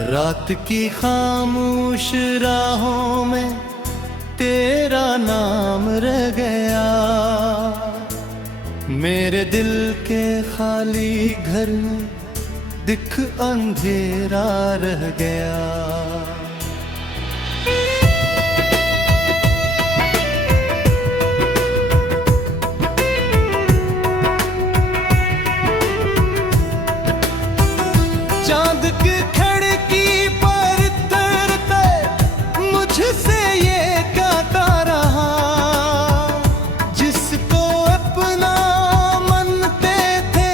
रात की खामोश राहों में तेरा नाम रह गया, मेरे दिल के खाली घर में दिख अंधेरा रह गया। चांद की खिड़की पर तरते मुझसे ये कहता रहा, जिसको अपना मानते थे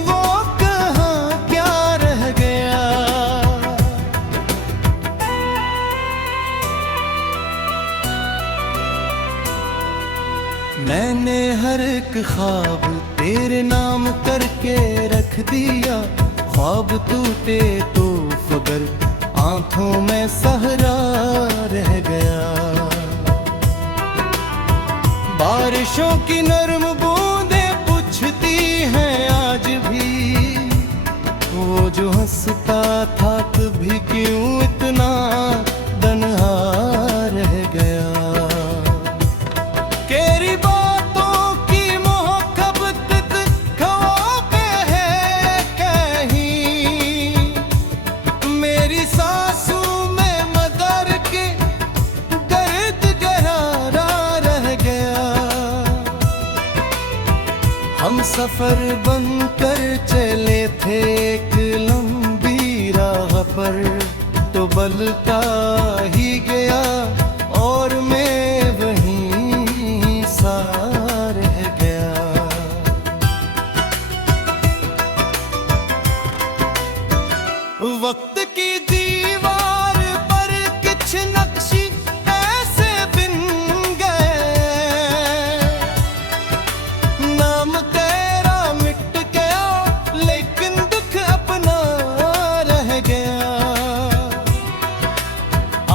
वो कहाँ क्या रह गया। मैंने हर एक ख्वाब तेरे नाम करके रख दिया, ख्वाब टूटे तो फगर आंखों में सहरा रह गया। बारिशों की नरम बूंदें पूछती हैं आज भी, वो जो हंसता था कभी क्यों इतना तन्हा रह गया। केरी बातों की मोहब्बत ख्वाबे है कहीं, मेरी सांसों में मदर के दर्द गहरा रह गया। हम सफर बनकर चले थे एक लंबी राह पर, तो बलता ही गया और मैं वहीं सा रह गया। वक्त की दीवार पर कुछ नक्शी ऐसे बिन गए, नाम तेरा मिट गया लेकिन दुख अपना रह गया।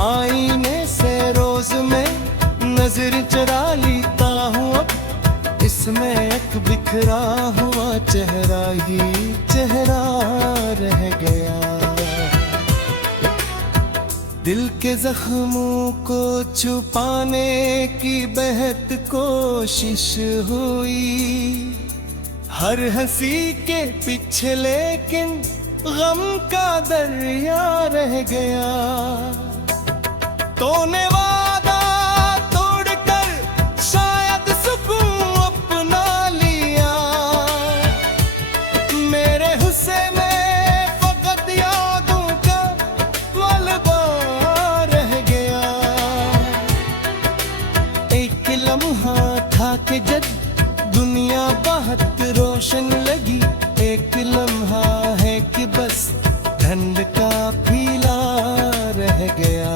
आईने से रोज में नजर चुरा लेता हूँ अब, इसमें एक बिखरा हुआ चेहरा ही चेहरा रह गया। दिल के जख्मों को छुपाने की बेहद कोशिश हुई, हर हंसी के पीछे लेकिन गम का दरिया रह गया। तूने वादा तोड़कर शायद सुकून अपना लिया, मेरे हुस्से में फकत यादों का मलबा रह गया। एक लम्हा था कि जब दुनिया बहुत रोशन लगी, एक लम्हा है कि बस ठंड का पीला रह गया।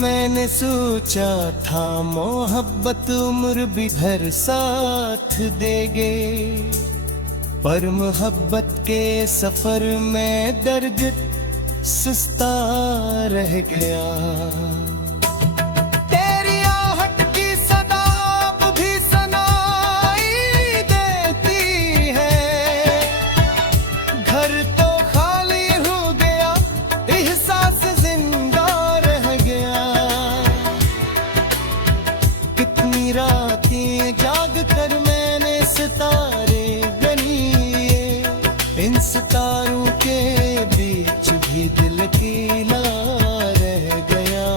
मैंने सोचा था मोहब्बत उम्र भी भर साथ देंगे, पर मोहब्बत के सफर में दर्द सुस्ता रह गया। तेरी आहट की सदा अब भी सुनाई देती है, घर तो खाली हो गया एहसास जिंदा रह गया। कितनी रातें जाग कर मैंने सितारे गनिए, इन सितारों के बीच भी दिल अकेला रह गया।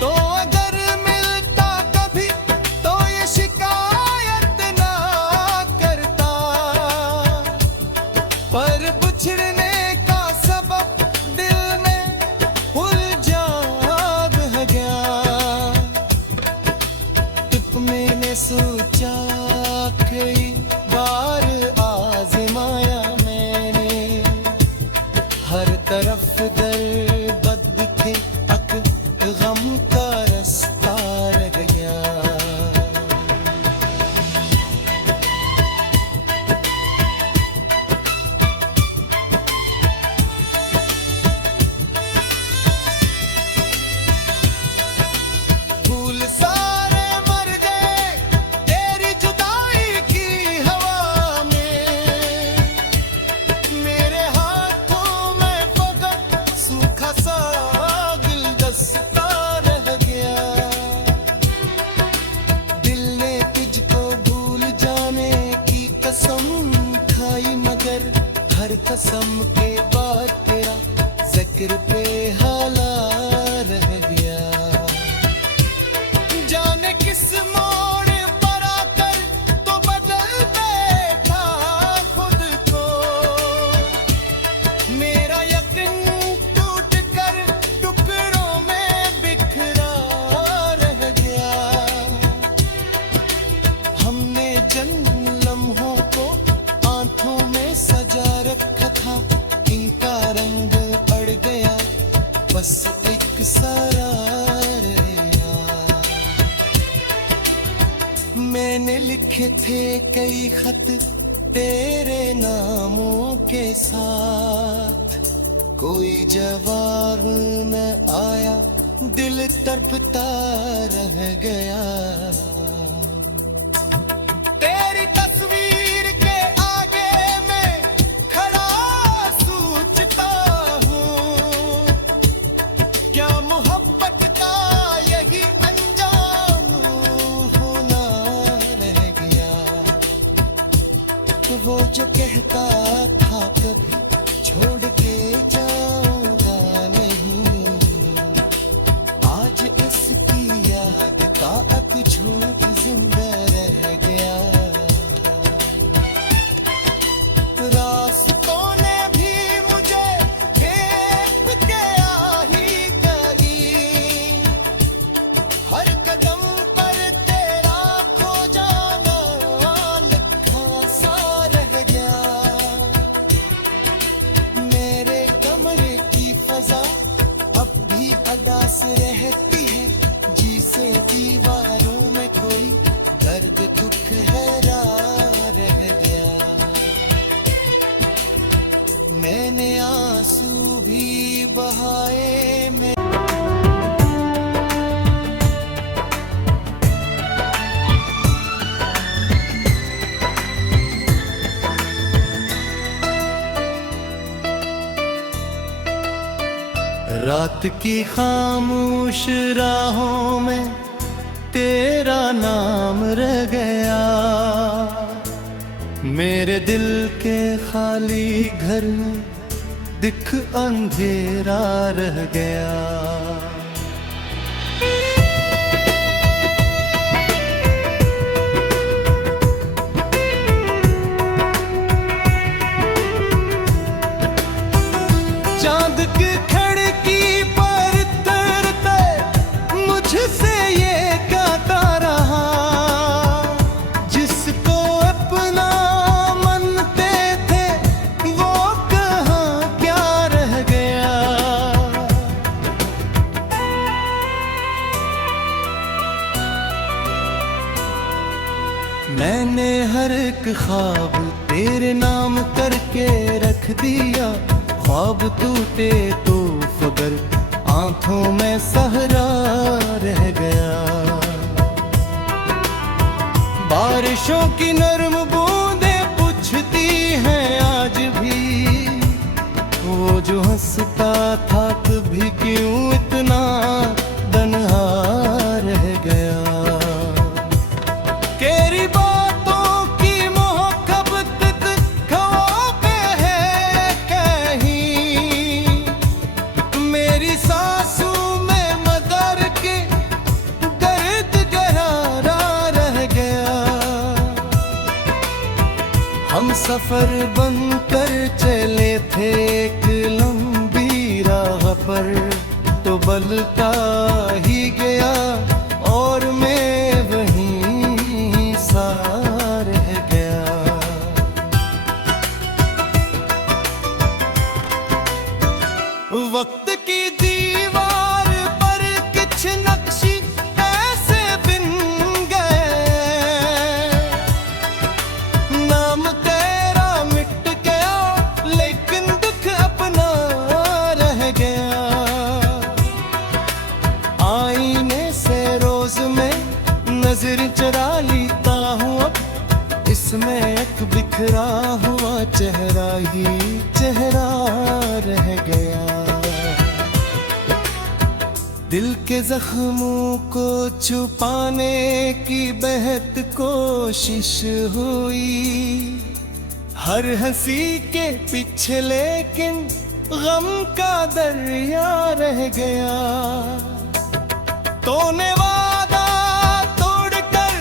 तो अगर मिलता कभी तो ये शिकायत ना करता, पर बिछड़ने का सबब दिल में उलझा रह गया। मैंने सोचा कई बार कसम के बाद तेरा जिक्र पे हाला रह गया। जाने किस मोड़ पर आकर तो बदल बैठा खुद को, मेरा यकीन टूट कर टुकड़ों में बिखरा रह गया। हमने जन्म लम्हों को आंखों में सजा रखा था, इनका रंग अड़ गया बस एक सारा रहा। मैंने लिखे थे कई खत तेरे नामों के साथ, कोई जवाब न आया दिल तड़पता रह गया। तेरी तस्वीर के आगे मैं खड़ा सोचता हूँ, क्या मोहब्बत का यही अंजाम होना रह गया। वो जो कहता था कभी छोड़ के जाऊंगा नहीं, आज इसकी याद का एक झूठ जिंदा रह गया। रास्तों ने भी मुझे खेप के आ ही गई, हर कदम पर तेरा खो जाना लिखा सा रह गया। मेरे कमरे की फजा अब भी अदास रहती है, जिसे दीवारों में कोई दर्द दुख हैरा रह गया। मैंने आंसू भी बहाए मैं रात की खामोश राहों में तेरा नाम रह गया। मेरे दिल के खाली घर में दिख अंधेरा रह गया। चांद की खिड़की पर तरते मुझसे ये कहता रहा, जिसको अपना मानते थे वो कहाँ क्या रह गया। मैंने हर एक ख्वाब तेरे नाम करके रख दिया, ख्वाब टूटे तो फगर आंखों में सहरा रह गया। बारिशों की नरम बूंदें पूछती हैं आज भी, वो जो हंसता था कभी क्यों इतना तन्हा रह गया। तेरी बातों की मोहब्बत खवाओं पे है कहीं, मेरी सांसों में मदर के दर्द गहरा रह गया। हम सफर बनकर चले थे एक लंबी राह पर, तो बलता ही गया और मैं वहीं सा रह गया। वक्त की दीवार पर कुछ नक्शी ऐसे बिन गए, नाम तेरा मिट गया लेकिन दुख अपना रह गया। आईने से रोज मैं नजर चुरा लेता हूँ, अब इसमें एक बिखरा हुआ चेहरा ही चेहरा रह गया। दिल के जख्मों को छुपाने की बेहद कोशिश हुई, हर हंसी के पीछे लेकिन गम का दरिया रह गया। तूने वादा तोड़कर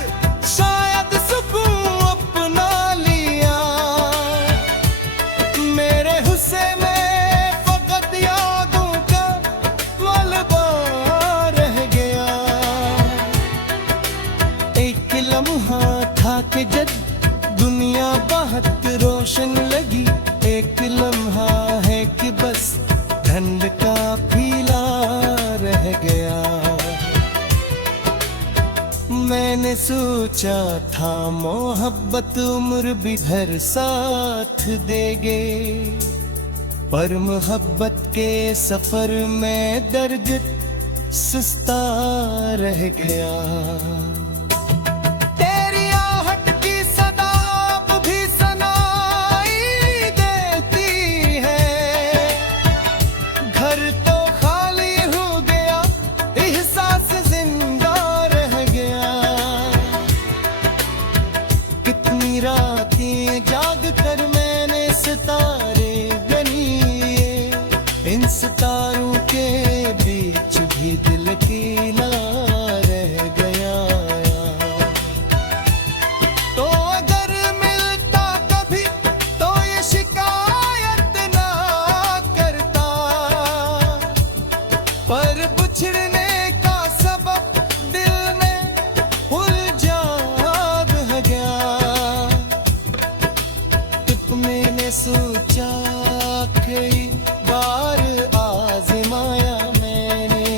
शायद सुकून अपना लिया, मेरे हुस्से में फकत यादों का मलबा रह गया। एक लम्हा था कि जब दुनिया बहुत रोशन लगी, एक लम्हा है कि बस धंध का पीला रह गया। मैंने सोचा था मोहब्बत उम्र भी भर साथ देगे, पर मोहब्बत के सफर में दर्द सुस्ता रह गया। जाग कर मैंने सितारे गनिए, इन सितारों के बीच भी दिल कीला रह गया। तो अगर मिलता कभी तो ये शिकायत ना करता, पर बिछड़ने का सबब दिल में उलझा रह गया। मैंने सोचा कई बार आजमाया मैंने,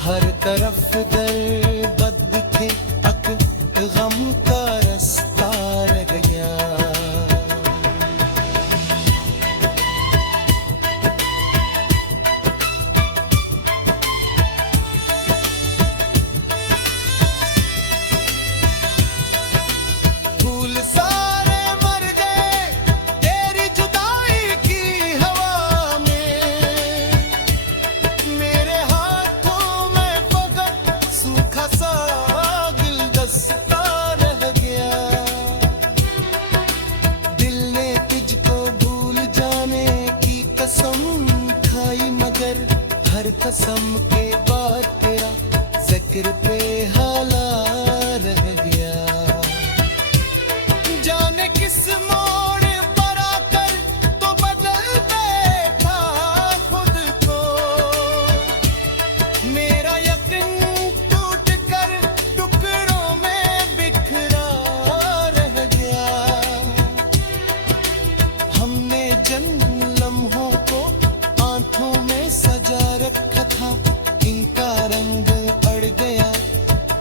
हर तरफ दर्द थे अक गम का रास्ता रह गया। फूल सारे हर कसम के बाद तेरा जिक्र पे हाला रह गया। जाने किस मोड़ पर आकर तो बदल बैठा खुद को, मेरा यकीन टूट कर टुकड़ों में बिखरा रह गया। हमने जन्म लम्हों को आंखों में सजा रखा था, इनका रंग अड़ गया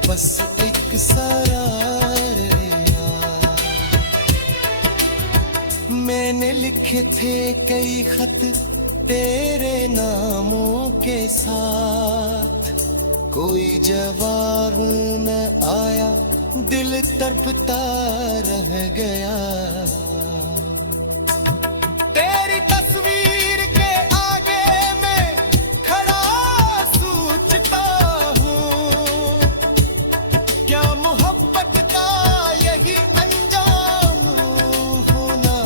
बस एक सारा रहा। मैंने लिखे थे कई खत तेरे नामों के साथ, कोई जवाब न आया दिल तड़पता रह गया। तेरी तस्वीर के आगे मैं खड़ा सोचता हूँ, क्या मोहब्बत का यही अंजाम होना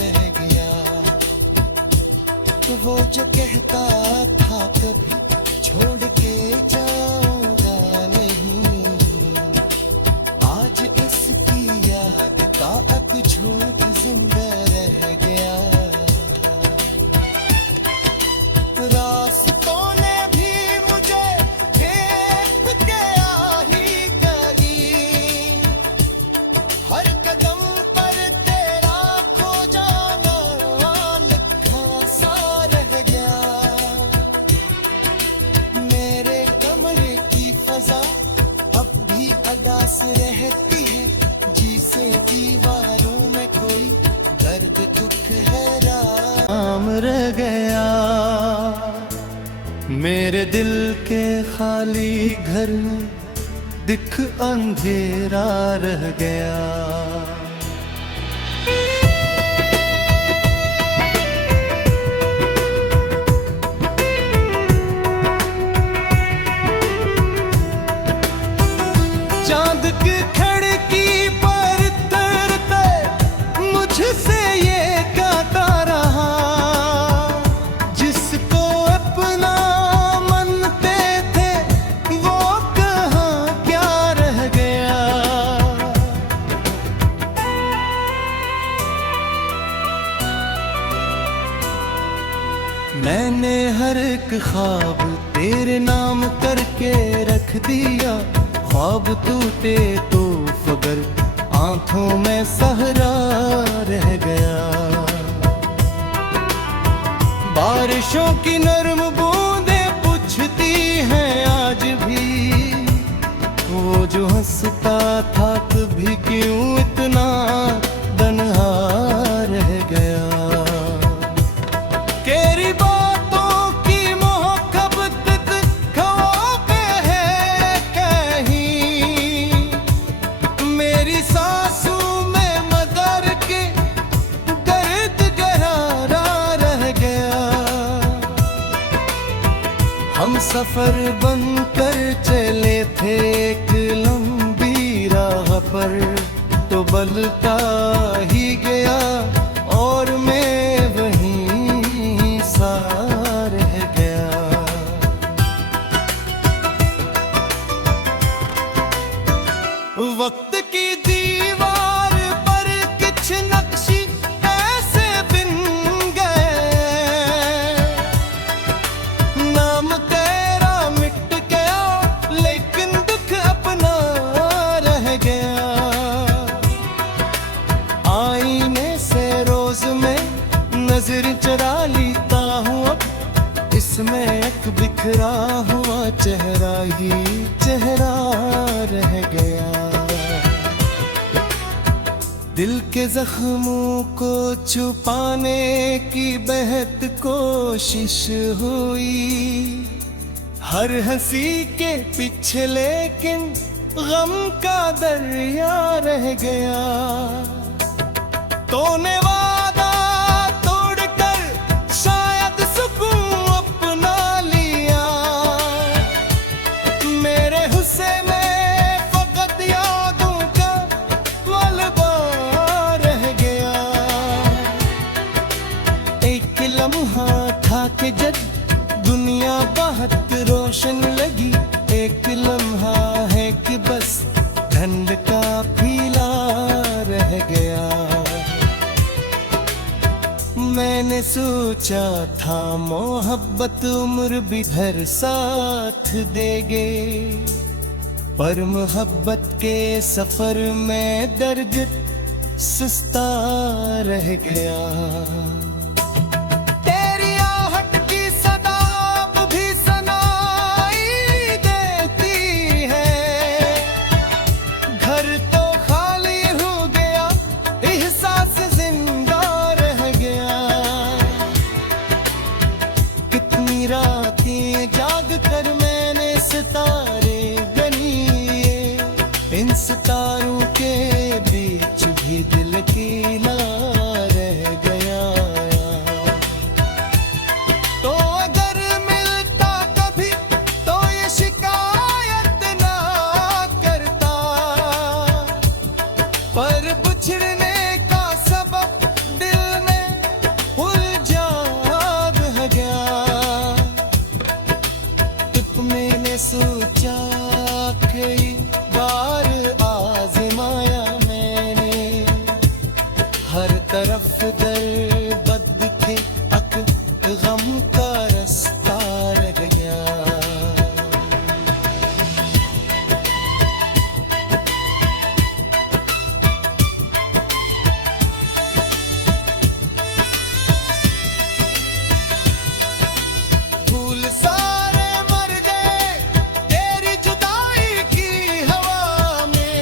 रह गया। तो वो जो कहता था कभी छोड़ के जाऊंगा नहीं, आज इसकी याद का एक झूठ जिंदा रह गया। रास्तों ने भी मुझे फेंक के आ ही गई, हर कदम पर तेरा खो जाना लिखा सा रह गया। मेरे कमरे की फजा अब भी अदास रहती है, जिसे दीवारों में कोई दर्द दुख हैरान रह गया। मेरे दिल के खाली घर में दिख अंधेरा रह गया। चांद की खिड़की पर तरते मैंने हर एक ख्वाब तेरे नाम करके रख दिया। ख्वाब टूटे तो फगर आंखों में सहरा रह गया। बारिशों की नरम बूंदें पूछती हैं आज भी, वो जो हंसता था कभी क्यों इतना तन्हा रह गया। केरी बातों की मोहब्बत ख्वाबे है कहीं, मेरी सांसों में मदर के दर्द गहरा रह गया। हम सफर बनकर चले थे एक लंबी राह पर, तो बलता ही गया और मैं वहीं सा रह गया। वक्त की दीवार पर कुछ नक्शी ऐसे बिन गए, नाम तेरा मिट गया लेकिन दुख अपना रह गया। आईने से रोज में नजर चुरा लेता हूँ अब, इसमें एक बिखरा हुआ चेहरा ही चेहरा रह गया। दिल के जख्मों को छुपाने की बेहद कोशिश हुई, हर हंसी के पीछे लेकिन गम का दरिया रह गया। तूने वादा तोड़कर शायद सुकून अपना लिया, मेरे हुस्से में फकत यादों का मलबा रह गया। एक लम्हा था कि जब दुनिया बहुत रोशन लगी, एक लम्हा है कि बस ठंड का पीला रह गया। मैंने सोचा था मोहब्बत उम्र भी भर साथ देगे, पर मोहब्बत के सफर में दर्द सुस्ता रह गया। तेरी आहट की सदा अब भी सुनाई देती है, घर तो खाली हो गया एहसास जिंदा रह गया। कितनी रातें जाग कर मैंने सितारे गनिए, इन सितारों के बीच भी दिल अकेला रह गया। तो अगर मिलता कभी तो ये शिकायत ना करता, पर बिछड़ने का सबब दिल में उलझा रह गया। तब मैंने सोचा कई बार आजमाया मैंने, हर तरफ दर्द थे अक गम का रास्ता रह गया। फूल सारे मर गए तेरी जुदाई की हवा में,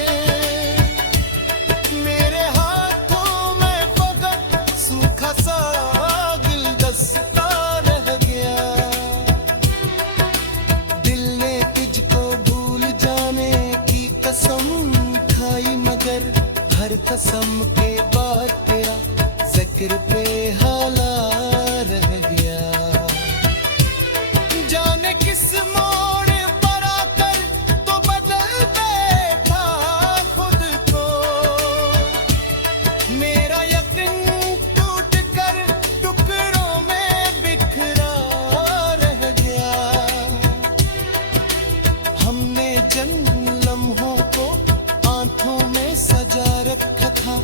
मेरे हाथों में फकत सूखा सा गुलदस्ता रह गया। दिल ने तुझको भूल जाने की कसम खाई, मगर हर कसम के बाद तेरा जिक्र पे हाला रह गया। जाने किस मोड़ पर आकर तो बदल बैठा खुद को, मेरा यकीन टूट कर टुकड़ों में बिखरा रह गया। हमने जिन लम्हों को आंखों में सजा रखा था,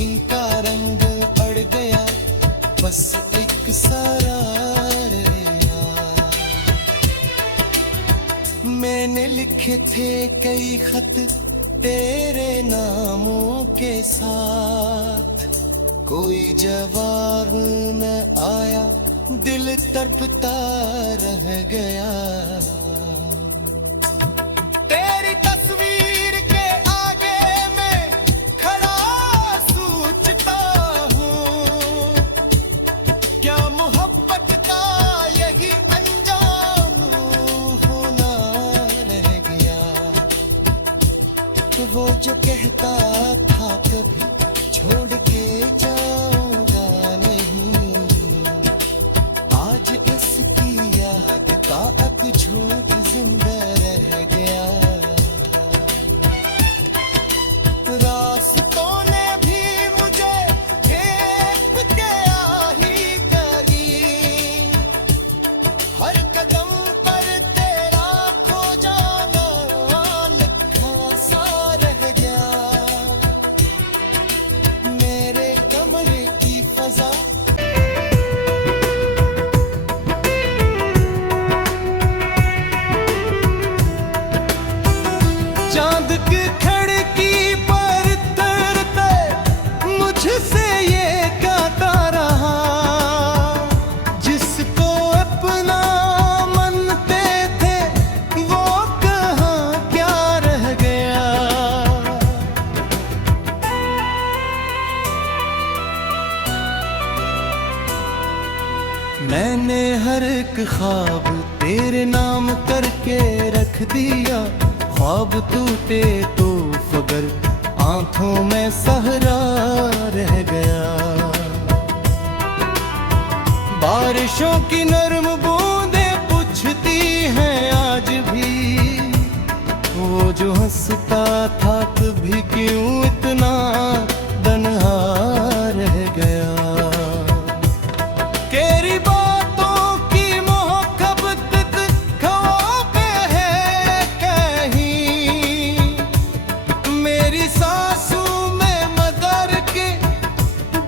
इनका रंग पड़ गया बस एक सारा लिखे थे कई खत तेरे नामों के साथ, कोई जवाब न आया, दिल तड़पता रह गया। तेरी तस्वीर के आगे मैं खड़ा सोचता हूँ, क्या मोहब्बत का यही अंजाम होना रह गया। तो वो जो कहता था कभी छोड़ के जाऊंगा नहीं, आज इसकी याद का एक झूठ जिंदा रह गया। रास्तों ने भी मुझे खेप के आ ही गई, हर कदम पर तेरा खो जाना लिखा सा रह गया। मेरे कमरे की फजा चांद की खिड़की पर तरते मुझसे ये कहता रहा, जिसको अपना मानते थे वो कहाँ क्या रह गया। मैंने हर एक ख्वाब तेरे नाम करके रख दिया, ख्वाब टूटे तो फगर आंखों में सहरा रह गया। बारिशों की नरम बूंदें पूछती हैं आज भी, वो जो हंसता था कभी क्यों इतना तन्हा रह गया। तेरी बातों की मोहब्बत ख्वाब है कहीं, मेरी सांसों में मदर के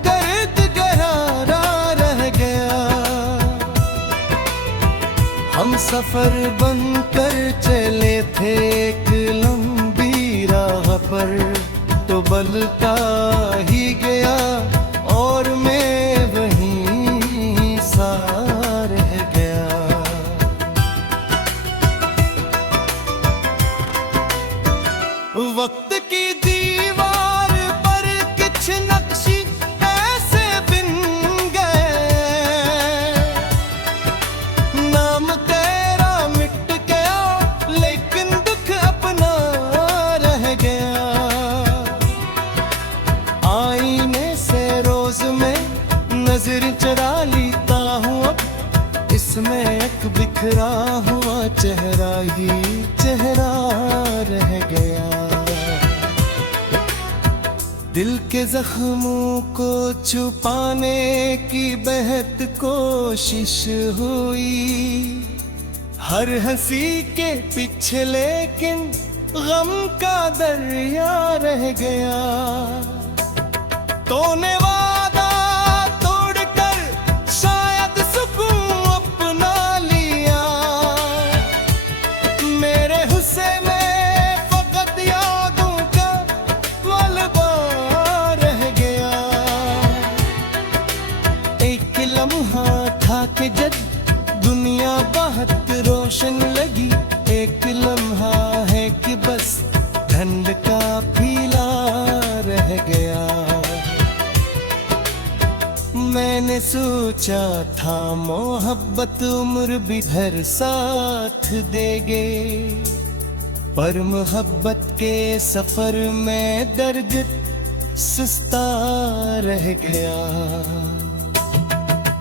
दर्द गहरा रह गया। हम सफर बनकर चले थे एक लंबी राह पर, तो बलता ही गया और मैं वहीं सा रह गया। वक्त की दीवार पर कुछ नक्शी ऐसे बिन गए, नाम तेरा मिट गया लेकिन दुख अपना रह गया। आईने से रोज मैं नजर चुरा लेता हूँ, अब इसमें एक बिखरा हुआ चेहरा ही चेहरा रह गया। दिल के जख्मों को छुपाने की बेहद कोशिश हुई, हर हंसी के पीछे लेकिन गम का दरिया रह गया। तूने वादा तोड़कर शायद सुकून अपना लिया, मेरे हुस्से में फकत यादों का मलबा रह गया। एक लम्हा था कि जब दुनिया बहुत रोशन लगी, एक लम्हा है कि बस ठंड का पीला रह गया। मैंने सोचा था मोहब्बत उम्र भी भर साथ देगे, पर मोहब्बत के सफर में दर्द सुस्ता रह गया।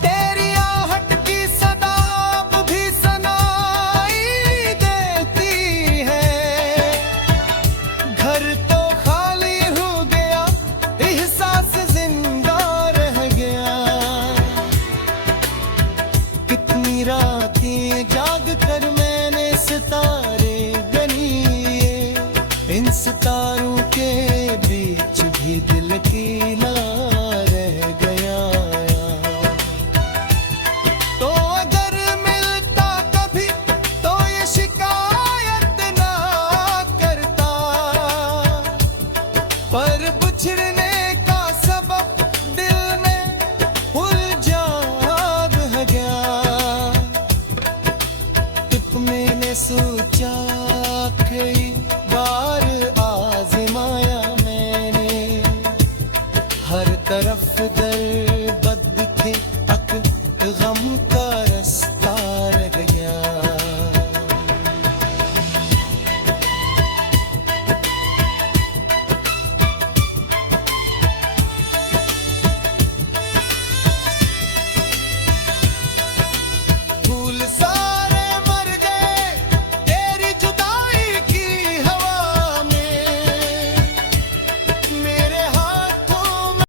तेरी आहट की सदा अब भी सुनाई देती है, घर तो खाली हो गया, एहसास जिंदा रह गया। कितनी रातें जाग कर मैंने सितारे गनिए, इन सितारों के बीच भी दिल अकेला रह गया। तरफ दर